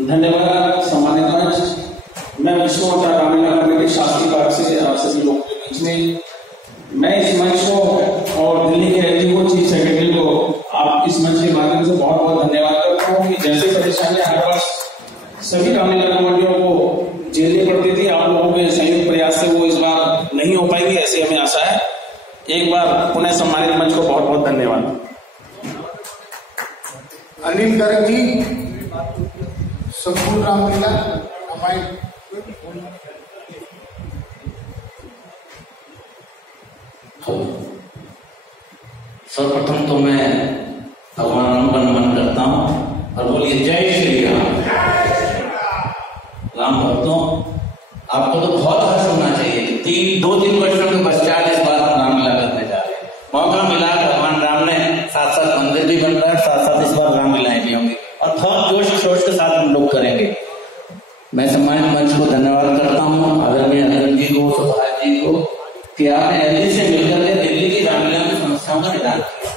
धन्यवाद सम्मानित मंच। मैं विष्णुवर्धन रामलीला कमेटी शास्त्री पार्क से आप सभी लोगों के बीच में मैं इस मंच को और दिल्ली के एलजीओ चीफ सेक्रेटरी को आप इस मंच के माध्यम से बहुत बहुत धन्यवाद करता हूँ कि जैसे परेशानियां हर वर्ष सभी रामलीला कमेटियों को झेलनी पड़ती थी, आप लोगों के संयुक्त प्रयास से वो इस बार नहीं हो पाएगी, ऐसी हमें आशा है। एक बार पुनः सम्मानित मंच को बहुत बहुत धन्यवाद। अनिल गर्ग जी, संपूर्ण रामलीला हमारी सर्वप्रथम तो मैं भगवान का नमन करता हूँ और बोलिए जय श्री राम। राम भक्तों, आपको तो बहुत हर्ष होना चाहिए। 2-3 वर्षों के पश्चात इस बार हम रामलीला करने जा रहे हैं। मौका मिला, भगवान राम ने साथ साथ मंदिर भी बन रहा है, साथ साथ इस बार रामलीलाएं भी होंगी और बहुत जोश शोश के साथ हम लोग करेंगे। मैं सम्मानित मंच को धन्यवाद करता हूँ, आदरणीय अनिल जी को, सुभाष जी को, कि आपने एलजी से मिलकर के दिल्ली की रामलीला की समस्याओं का निदान किया।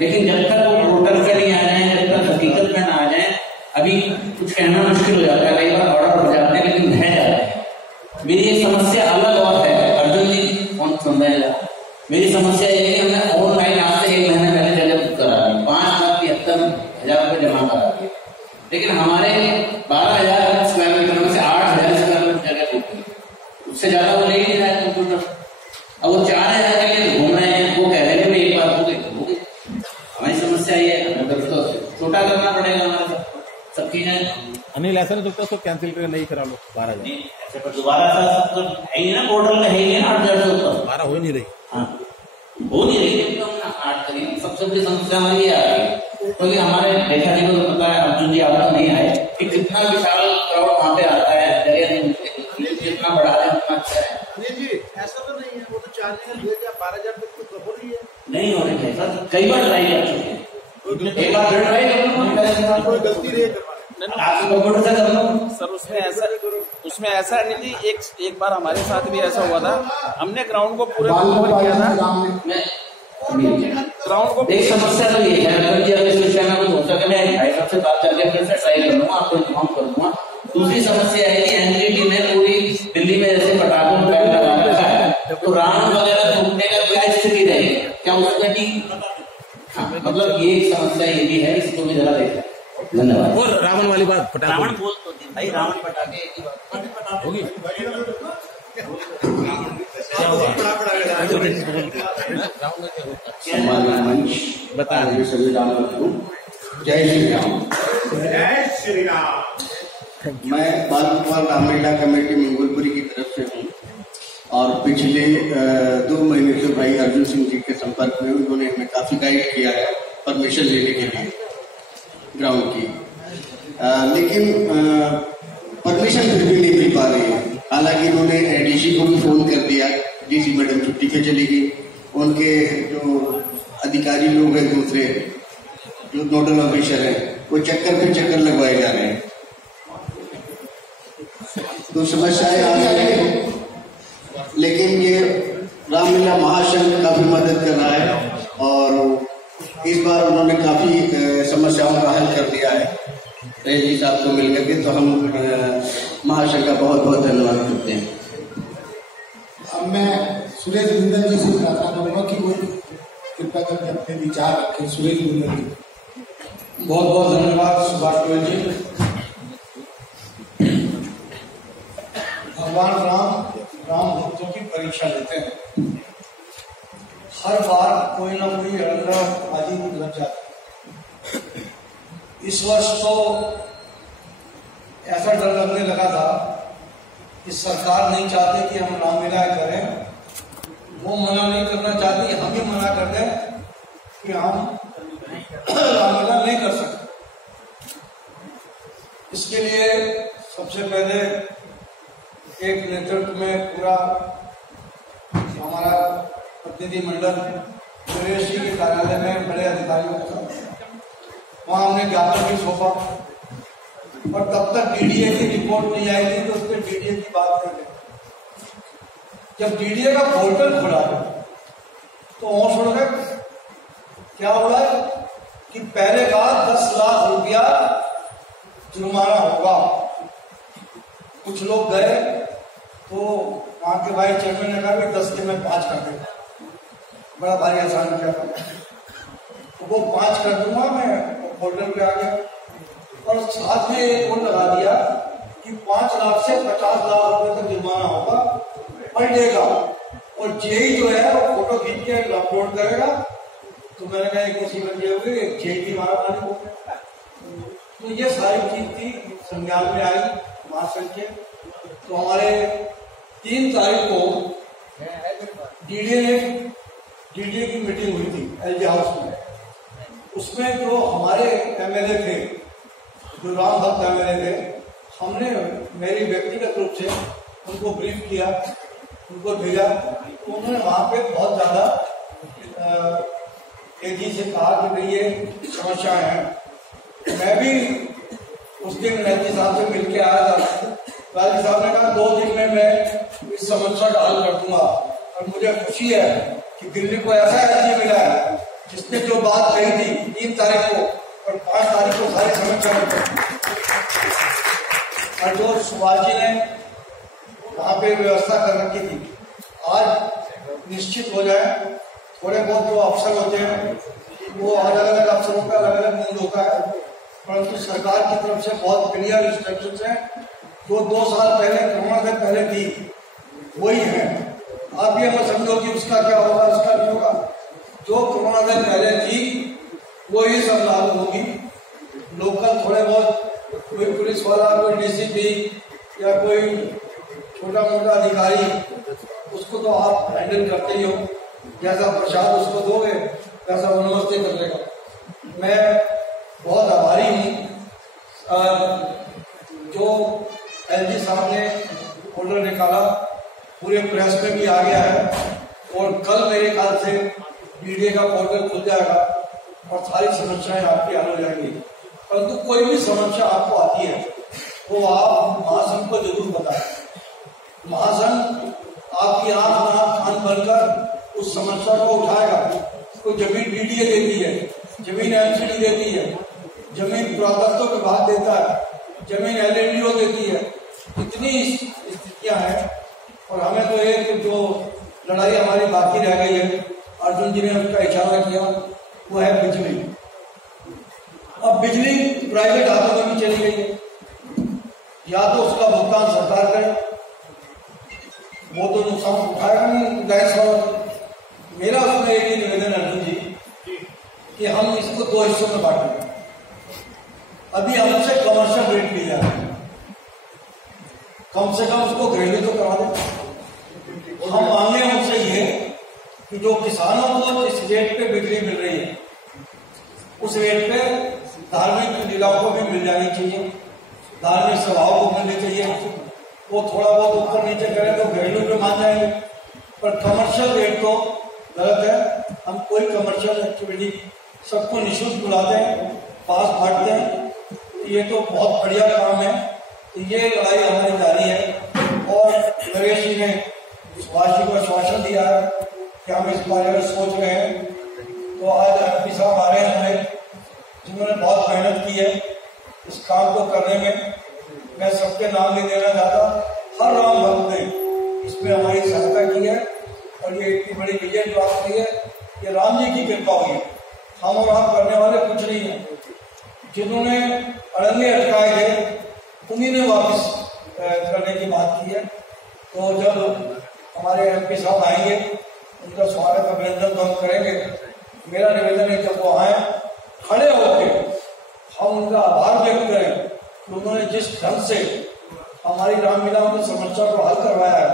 लेकिन जब तक वो पोर्टल पे नहीं आ जाए, जब तक हकीकत में ना आ जाए, अभी कुछ कहना मुश्किल हो जाता है। कई बार ऑर्डर हो जाते हैं लेकिन रह जाते हैं। मेरी एक समस्या अलग और है। अर्जुन जी कौन सुन रहे हैं? मेरी समस्या ये है कि हमने ऑनलाइन आज से 1 महीने पहले जगह बुक करा दी, 5,73,000 रुपये जमा करा दिए, लेकिन हमारे 12,000 स्क्वायर मीटर में से 8,000 स्क्वायर मीटर जगह बुक की, उससे ज्यादा वो ले नहीं रहा है कंप्यूटर। अब वो 4,000 के लिए घूम रहे हैं, वो कह रहे हैं एक बार हो गई। हमारी समस्या ये है, तो छोटा करना पड़ेगा हमारे सब चीजें। अनिल ऐसा नहीं सकता उसको कैंसिल करके नहीं करा लो 12,000 ऐसे पर दोबारा है ही ना, पोर्टल में है ही ना 8,000 12 हो नहीं रही। हाँ, हो नहीं रही तो हम आठ करिए। सबसे बड़ी समस्या हमारी ये आ रही है क्योंकि हमारे देखा जी को पता है, अर्जुन जी आप तो नहीं आए कि कितना विशाल क्राउड वहाँ पे आता है, जगह नहीं मिलती, जितना बढ़ा है उतना अच्छा है। जी ऐसा तो नहीं है, वो तो 4,000-12,000 तक तो हो रही है। नहीं हो रही है सर, कई बार ट्राई कर चुके हैं, एक बार फिर ट्राई कर कोई गलती नहीं करवानी सर। उसमें ऐसा नहीं थी, एक बार हमारे साथ भी ऐसा हुआ था। हमने ग्राउंड को पूरे कवर किया था। ग्राउंड को एक समस्या तो ये है कि अगर इस विषय में कुछ हो सके मैं भाई साहब से बात करके फिर से ट्राई कर लूंगा, आपको इन्फॉर्म कर दूंगा। दूसरी समस्या है कि एनजीटी ने पूरी दिल्ली में जैसे पटाखों में बैन लगा रखा है, तो रावण वगैरह फूटने का क्या स्थिति रहेगी, क्या उसका भी मतलब ये एक समस्या ये भी है, इसको भी जरा देखा। धन्यवाद। और रावण वाली बात, रावण बोल तो भाई, रावण पटाखे होगी। बता सभी राम भक्तों, जय श्री राम। जय श्री राम। मैं बाल कुमार रामलीला कमेटी मंगोलपुरी की तरफ से हूँ और पिछले 2 महीने से भाई अर्जुन सिंह जी के संपर्क में, उन्होंने हमें काफी गाइड किया है परमिशन लेने के लिए ग्राउंड की, लेकिन परमिशन फिर भी नहीं मिल पा रही है। हालांकि उन्होंने एडीसी को भी फोन कर दिया, डीसी मैडम छुट्टी पे चली गई, उनके जो अधिकारी लोग हैं दूसरे जो नोडल ऑफिसर हैं वो चक्कर पे चक्कर लगवाए जा रहे हैं, तो समस्याएं आ रही है। लेकिन ये रामलीला महासंघ काफी मदद कर रहा है और इस बार उन्होंने काफी समस्याओं का हल कर दिया है रेजी साहब को मिलकर के, तो हम महाशय का बहुत बहुत धन्यवाद करते हैं। अब मैं सुरेश बिंदल जी से प्रार्थना करूंगा कि वो कृपा करके अपने विचार रखें। सुरेश बिंदल जी। बहुत बहुत धन्यवाद सुभाष गोयल जी। भगवान राम भक्तों की परीक्षा लेते हैं। हर बार कोई ना कोई अड़ंगा आदि लग जाता है। इस वर्ष तो ऐसा डर लगने लगा था कि सरकार नहीं चाहती कि हम रामलीलाएं करें, वो मना नहीं करना चाहती, हम ही मना कर दें कि हम रामलीला नहीं कर सकते। इसके लिए सबसे पहले एक नेतृत्व में पूरा हमारा प्रतिनिधि मंडल सुरेश जी के कार्यालय में बड़े अधिकारियों के साथ वहां हमने ज्ञापन भी सौंपा और तब तक डीडीए की रिपोर्ट नहीं आई थी, तो उस पर डीडीए की बात कर रहे। जब डीडीए का पोर्टल खुला तो होश उड़ गए। क्या हो रहा है कि पहले का 10 लाख रुपया जुर्माना होगा। कुछ लोग गए तो वहां के भाई चेयरमैन ने कहा कि 10 के मैं 5 कर देगा, बड़ा भारी आसान किया था, तो वो 5 कर दूंगा, मैं होटल पे आ गया और साथ में एक और लगा दिया कि 5 लाख से 50 लाख रुपए तक जुर्माना होगा पर डे का, और जेई जो है वो फोटो खींच के अपलोड करेगा। तो मैंने कहा एक मुसीबत ये हुई, जेई की मारा मारी हो गया। तो ये सारी चीज थी, संज्ञान में आई महासंघ के। तो हमारे 3 तारीख को डीडीए की मीटिंग हुई थी एलजी हाउस में। उसमें जो हमारे एमएलए थे, जो राम भक्त एमएलए थे, हमने मेरी व्यक्तिगत रूप से उनको ब्रीफ किया, उनको भेजा। तो उन्होंने वहां पे बहुत ज्यादा तेजी से कहा कि भाई ये समस्याएं हैं। मैं भी उस दिन राजी साहब से मिलके आया था। राजी साहब ने कहा 2 दिन में मैं इस समस्या का हल कर दूंगा, और मुझे खुशी है कि दिल्ली को ऐसा एलजी मिला है जिसने जो बात कही थी 3 तारीख को और 5 तारीख को सारी समस्या और जो सुभाष जी ने वहां पे व्यवस्था कर रखी थी, आज निश्चित हो जाए। थोड़े बहुत जो अफसर होते हैं वो अलग अलग अफसरों का अलग अलग मूड होता है, परंतु सरकार की तरफ से बहुत क्लियर इंस्ट्रक्शंस हैं। जो 2 साल पहले कोरोना से पहले थी वही है। आप ये मत समझो कि उसका क्या होगा, उसका नहीं होगा। जो कोरोना से पहले थी वही सब लागू होगी। लोकल थोड़े बहुत कोई पुलिस वाला, कोई डीसीपी या कोई छोटा मोटा अधिकारी, उसको तो आप हैंडल करते ही हो। जैसा प्रसाद उसको दोगे वैसा वो नमस्ते कर लेगा। मैं बहुत आभारी हूँ जो एलजी साहब ने ऑर्डर निकाला, पूरे प्रेस में भी आ गया है, और कल मेरे ख्याल से डीडीए का पोर्टल खुल जाएगा और सारी समस्याएं आपकी हल हो जाएंगी। परंतु कोई भी समस्या आपको आती है तो आप महासंघ को जरूर बताएं। महासंघ आपकी आंख नाक कान बनकर उस समस्या को उठाएगा। कोई जमीन डीडीए देती है, जमीन एमसीडी देती है, जमीन पुरातत्व विभाग देता है, जमीन एलएनडीओ देती है। इतनी स्थितियां हैं, और हमें तो एक जो लड़ाई हमारी बाकी रह गई है, अर्जुन जी ने उसका इशारा किया, वो है बिजली। अब बिजली प्राइवेट हाथों में भी चली गई है, या तो उसका भुगतान सरकार करे, वो तो नुकसान उठाएगा नहीं गैस वाला। मेरा उसमें एक ही निवेदन है अर्जुन जी कि हम इसको 2 हिस्सों में बांटेंगे। अभी हमसे कमर्शियल रेट लिया है, कम से कम उसको घरेलू तो करा दें। हम मांगे उनसे ये कि जो किसानों को जिस रेट पे बिजली मिल रही है उस रेट पे धार्मिक लीलाओं को भी मिल जानी चाहिए, धार्मिक सभाओं को मिलनी चाहिए। वो थोड़ा बहुत ऊपर नीचे करें तो घरेलू पे मान जाएंगे, पर कमर्शियल रेट तो गलत है। हम कोई कमर्शियल एक्टिविटी सबको निःशुल्क बुलाते हैं, पास बांटते हैं, ये तो बहुत बढ़िया काम है। तो ये लड़ाई हमारी जारी है, और नरेश जी ने सुभाष जी को आश्वासन दिया है कि हम इस बारे में सोच रहे हैं। तो आज एमपी साहब आ रहे हैं हमें, जिन्होंने बहुत मेहनत की है इस काम को करने में। मैं सबके नाम नहीं देना चाहता, हर राम भक्त ने इसमें हमारी सहायता की है, और ये इतनी बड़ी विजय प्राप्त हुई है, ये राम जी की कृपा हुई है। हम और आप करने वाले कुछ नहीं है। जिन्होंने अड़ंगे अटकाए थे उन्हीं ने वापस करने की बात की है। तो जब हमारे एमपी साहब आएंगे उनका स्वागत अभिनंदन तो हम करेंगे। मेरा निवेदन है जब वो आए खड़े होकर हम उनका आभार व्यक्त करें कि उन्होंने जिस ढंग से हमारी रामलीलाओं की समस्या को हल करवाया है।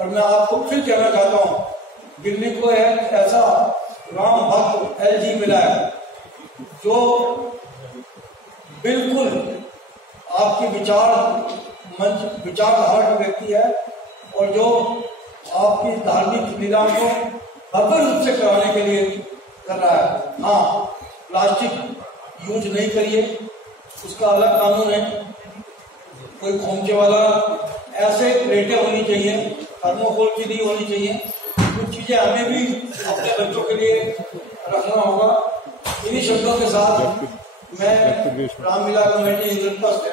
और मैं आपको फिर कहना चाहता हूँ, दिल्ली को एक ऐसा राम भक्त एलजी मिला है जो बिल्कुल आपकी विचारधारा का व्यक्ति है, और जो आपकी धार्मिक लीलाओं को भव्य रूप से कराने के लिए कर रहा है। हाँ, प्लास्टिक यूज नहीं करिए, उसका अलग कानून है। कोई खोमचे वाला ऐसे प्लेटें होनी चाहिए, थर्मोकोल की नहीं होनी चाहिए। कुछ चीजें हमें भी अपने बच्चों के लिए रखना होगा। इन्हीं शब्दों के साथ मैं रामलीला कमेटी इंद्रप्रस्थ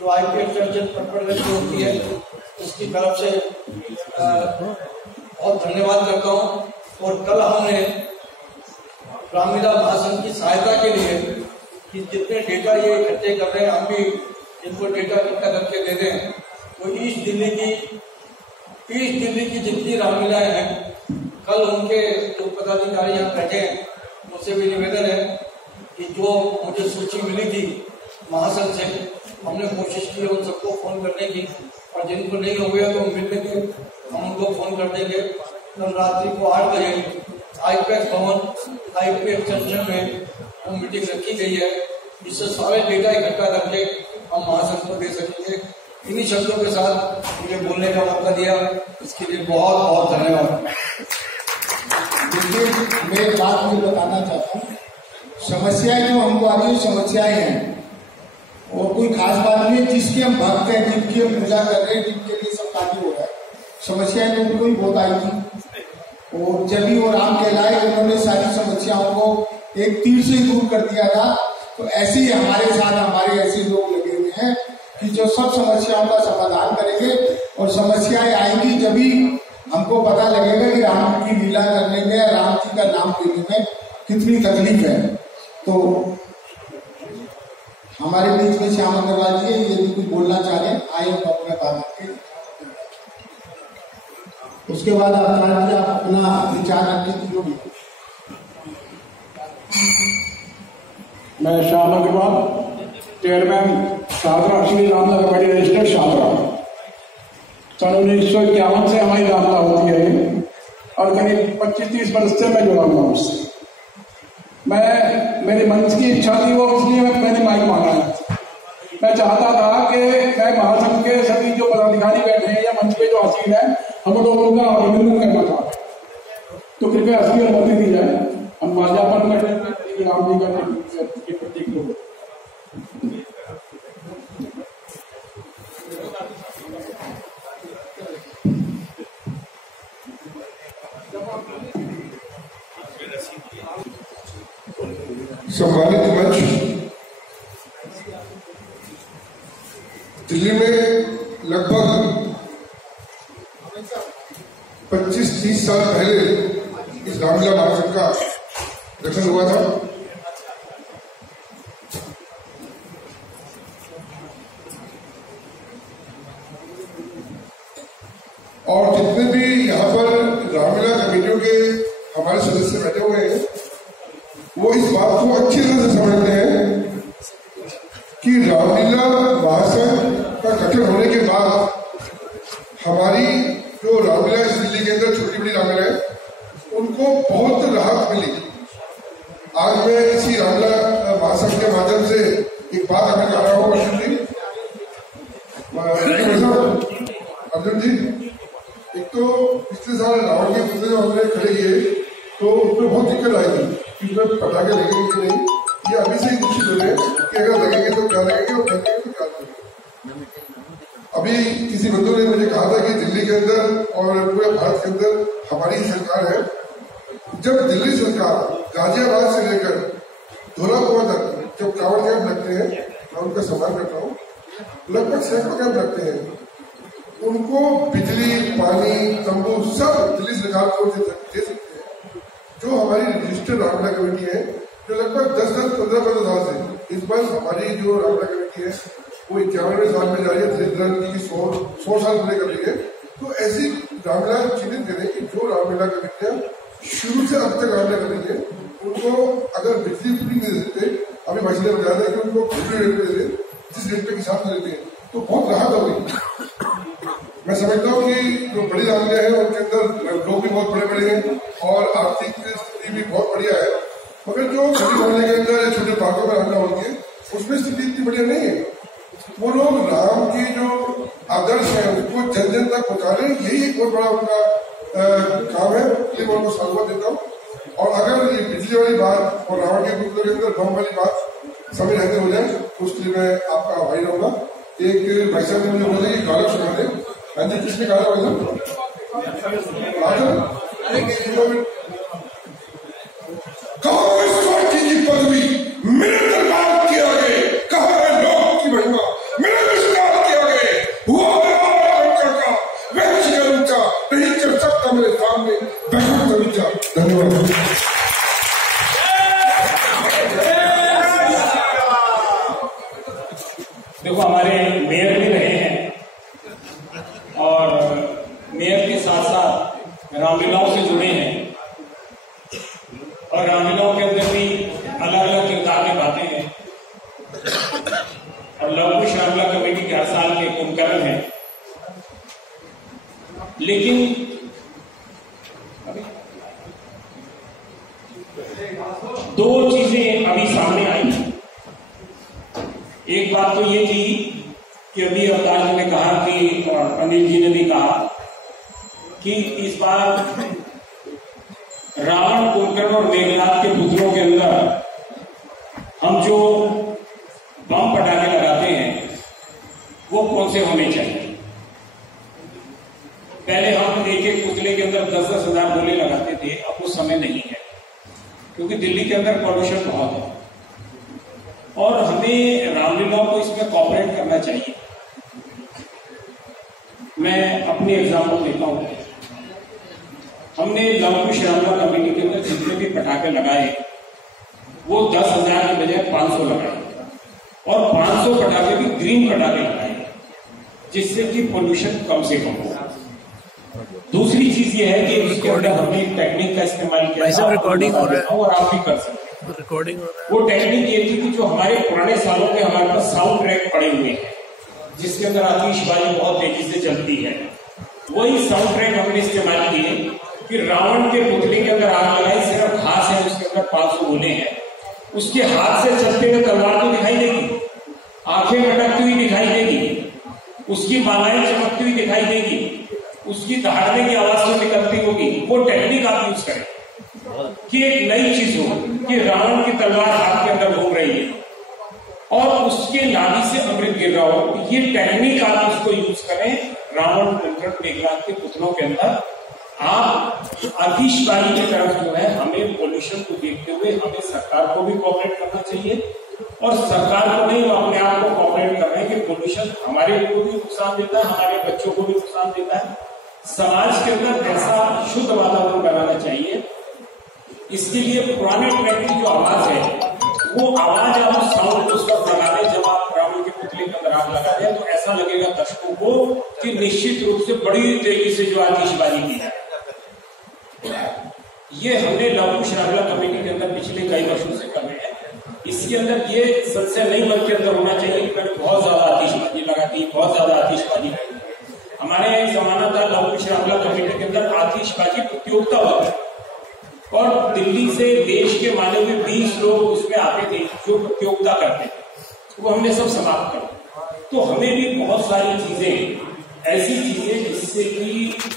जो IPS चर्चित पटपड़गंज की होती है उसकी तरफ से बहुत धन्यवाद करता हूँ। और कल हमने रामलीला महासंघ की सहायता के लिए कि जितने डेटा ये इकट्ठे कर रहे हैं हम भी इनको डेटा इकट्ठा करके दे दें। तो ईस्ट दिल्ली की जितनी रामलीलाएं हैं कल उनके जो पदाधिकारी यहाँ बैठे हैं मुझसे भी निवेदन है कि जो मुझे सूची मिली थी महासंघ से हमने कोशिश की उन सबको फोन करने की और जिनको नहीं हो गया तो मिलने के हम उनको फोन कर देंगे। कल रात्रि को 8 बजे IPS भवन IPS जंक्शन में वो मीटिंग रखी गई है। इससे सारे डेटा इकट्ठा करके हम महासंघ को दे सकेंगे। इन्हीं शब्दों के साथ मुझे बोलने का मौका दिया इसके लिए बहुत बहुत धन्यवाद। देखिए मैं एक बात मुझे बताना चाहता हूँ, समस्याएं जो हमको आ रही समस्याएं हैं और कोई खास बात नहीं है। जिसके हम भक्त हैं, जिनकी हम पूजा कर रहे हैं, जिनके लिए सब कार्य हो रहा है, समस्याएं तो उनको ही बहुत आई थी और जब भी वो राम कहलाए उन्होंने सारी समस्याओं को एक तीर से दूर कर दिया था। तो ऐसे ही हमारे साथ हमारे ऐसे लोग लगे हुए हैं कि जो सब समस्याओं का समाधान करेंगे और समस्याएं आएंगी जब भी हमको पता लगेगा कि राम की लीला करने में, राम जी का नाम लेने में कितनी तकलीफ है। तो हमारे बीच में श्याम अग्रवाल जी यदि कुछ बोलना चाह रहे आए तो अपना बात रखें, उसके बाद आप अपना विचार रखें जो भी। मैं Shyam Agarwal, chairman Shahdara Shri Ramlila committee registered Shahdara. सन 1951 से हमारी रामलीला होती है और करीब 25-30 वर्ष से मैं जुड़ा हुआ हूँ उससे। मेरे मन की इच्छा थी वो, इसलिए मैंने माइक मांगा है। मैं चाहता था कि मैं महासंघ के सभी जो पदाधिकारी बैठे हैं या मंच पे जो हासिल है हम लोगों का अभिनंदन करना चाहते हैं। तो कृपया असली अनुमति दी जाए। हम माल्यार्पण करते राम जी का प्रतीक लोग। सम्मानित मंच, दिल्ली में लगभग 25-30 साल पहले इस रामलीला महासंघ का गठन हुआ था। और जितने भी यहाँ पर रामलीला कमेटियों के हमारे सदस्य बैठे हुए हैं वो इस बात को अच्छी तरह से समझते हैं कि रामलीला महासंघ का गठन होने के बाद हमारी जो रामलीला दिल्ली के अंदर छोटी बड़ी रामलीला है उनको बहुत राहत मिली। आज मैं इसी रामलीला महासंघ के माध्यम से एक बात हमें कह रहा हूँ अर्जुन जी। एक तो पिछले साल रावण के पुतले जो हमने खड़े किए तो उसमें बहुत दिक्कत आई थी कि उसमें पटाखे लगेंगे कि नहीं। ये अभी से ही निश्चित हो गए कि अगर लगेंगे तो क्या लगेंगे और लगेंगे तो क्या लगेंगे। अभी किसी बंधु ने मुझे कहा था कि दिल्ली के अंदर और पूरे भारत के अंदर हमारी सरकार है। जब दिल्ली सरकार गाजियाबाद से लेकर धौलाकुआं तक जब कांवड़ कैंप लगते हैं, मैं उनका सम्मान करता हूँ, लगभग सैकड़ों कैंप लगते हैं, उनको बिजली, पानी, तंबू सब दिल्ली सरकार को दे सकते हैं। जो हमारी रजिस्टर्ड रामलीला कमेटी है जो लगभग 10-15 साल से, इस बार हमारी जो रामलीला कमेटी है वो 51वें साल में जा रही है। धीरे की 100 साल पूरे कर रही है। तो ऐसी रामलीला चिन्हित करें कि जो रामलीला कमेटियां शुरू से अब तक रामलीला कर रही है उनको अगर बिजली फ्री नहीं देते, अभी भाई ने बताया था कि उनको फ्री रेट पे दे, जिस रेट पे किसान देते हैं तो बहुत राहत हो गई। मैं समझता हूँ कि जो बड़ी रामलीला है उनके अंदर लोग भी बहुत बड़े बड़े हैं और आर्थिक स्थिति भी बहुत बढ़िया है, मगर जो बड़ी रामलीला के अंदर छोटे पार्कों में रामलीला होती है उसमें स्थिति इतनी बढ़िया नहीं है। वो लोग राम की जो आदर्श है उसको जन जन तक पहुंचा रहे, यही एक बहुत बड़ा उनका काम है। इसलिए मैं उनको साधुवाद देता हूँ। और अगर ये बिजली वाली बात और रावण के पुतलों के अंदर बम वाली बात समय रहते हो जाए तो उसके लिए मैं आपका आभारी रहूंगा। एक भाई साहब ने मुझे बोला कि गालक सुना दे। हाँ जी, किसने कहा भाई साहब? कांग्रेस पार्टी की पदवी श्यामला कमेटी के हर साल के कुंभकर्ण हैं, लेकिन दो चीजें अभी सामने आई। एक बात तो ये थी कि अभी अवतार जी ने कहा कि, और अनिल जी ने भी कहा कि इस बार रावण, कुंभकर्ण और मेघनाथ के पुतलों के अंदर हम जो बम पटाखे लगाते हैं वो कौन से होने चाहिए। पहले हम एक एक पुतले के अंदर 10-10 हजार गोले लगाते थे, अब वो समय नहीं है, क्योंकि दिल्ली के अंदर पॉल्यूशन बहुत है और हमें रामलीलाओं को इसमें कॉपरेट करना चाहिए। मैं अपनी एग्जाम्पल देता हूं। हमने लवकुश श्यामला कमेटी के अंदर जितने भी पटाखे लगाए वो 10,000 के बजाय 500 लगाए और 500 पटाखे भी ग्रीन पटाखे लगाए, जिससे कि पोल्यूशन कम से कम हो। दूसरी चीज ये है कि उसके अंदर हमने एक टेक्निक का इस्तेमाल किया, रिकॉर्डिंग हो रहा है और आप भी कर सकते हैं। रिकॉर्डिंग हो रहा है। वो टेक्निक ये थी कि जो हमारे पुराने सालों के हमारे पास साउंड ट्रैक पड़े हुए हैं जिसके अंदर आतिशबाजी बहुत तेजी से चलती है, वही साउंड ट्रैक हमने इस्तेमाल किए कि रावण के पुतले के अंदर आग लगाई, सिर्फ घास है, उसके अंदर 500 गोले हैं, उसके हाथ से चलते हुए तलवार तो दिखाई देगी, आंखें कटकती हुई दिखाई देगी, उसकी मालाएं चमकती हुई दिखाई देगी, उसकी दहाड़ने की आवाज तो निकलती होगी। वो टेक्निक आप यूज करें कि एक नई चीज हो कि रावण की तलवार हाथ के अंदर घूम रही है और उसके नाभि से अमृत गिर रहा हो। ये टेक्निक आप उसको यूज करें रावण, कुंभकर्ण, मेघनाथ के पुतलों के अंदर। आप आतिशबाजी की तरफ जो है, हमें पोल्यूशन को देखते हुए हमें सरकार को भी कोऑपरेट करना चाहिए और सरकार को नहीं, वो अपने आप को कोऑपरेट कर रहे हैं कि पोल्यूशन हमारे को भी नुकसान देता है, हमारे बच्चों को भी नुकसान देता है। समाज के अंदर ऐसा शुद्ध वातावरण बनाना चाहिए। इसके लिए पुराने ट्रैक की जो आवाज है वो आवाज आप साउंड उस पर लगा दें। जब आप रावण के पुतले के अंदर आग लगा दें तो ऐसा लगेगा दर्शकों को कि निश्चित रूप से बड़ी तेजी से जो आतिशबाजी की है। ये हमने लवकुश श्यामला कमेटी के अंदर पिछले कई वर्षों से कर रहे हैं। इसके अंदर ये संशय नहीं मन के अंदर होना चाहिए कि मैंने बहुत ज्यादा आतिशबाजी लगा दी, बहुत ज्यादा आतिशबाजी लगी। हमारे यहाँ जमाना था लवकुश श्यामला कमेटी के अंदर आतिशबाजी प्रतियोगिता होती है और दिल्ली से देश के माने हुए 20 लोग उसमें आते थे जो प्रतियोगिता करते थे, वो हमने सब समाप्त कर। तो हमें भी बहुत सारी चीजें, ऐसी चीजें जिससे कि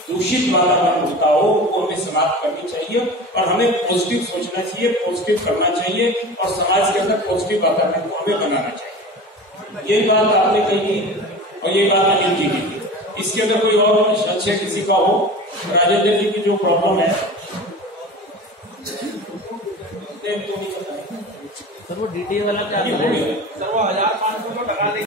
दूषित वातावरण होता हो, वो हमें समाप्त करनी चाहिए और हमें पॉजिटिव सोचना चाहिए, पॉजिटिव करना चाहिए और समाज के अंदर पॉजिटिव वातावरण को हमें बनाना चाहिए। यही बात आपने कही और यही बात अनिल जी की। इसके अंदर कोई और संशय किसी का हो? राजेंद्र जी की जो प्रॉब्लम है सर, वो डीटी वाला क्या है सर, वो 1500 तो लगा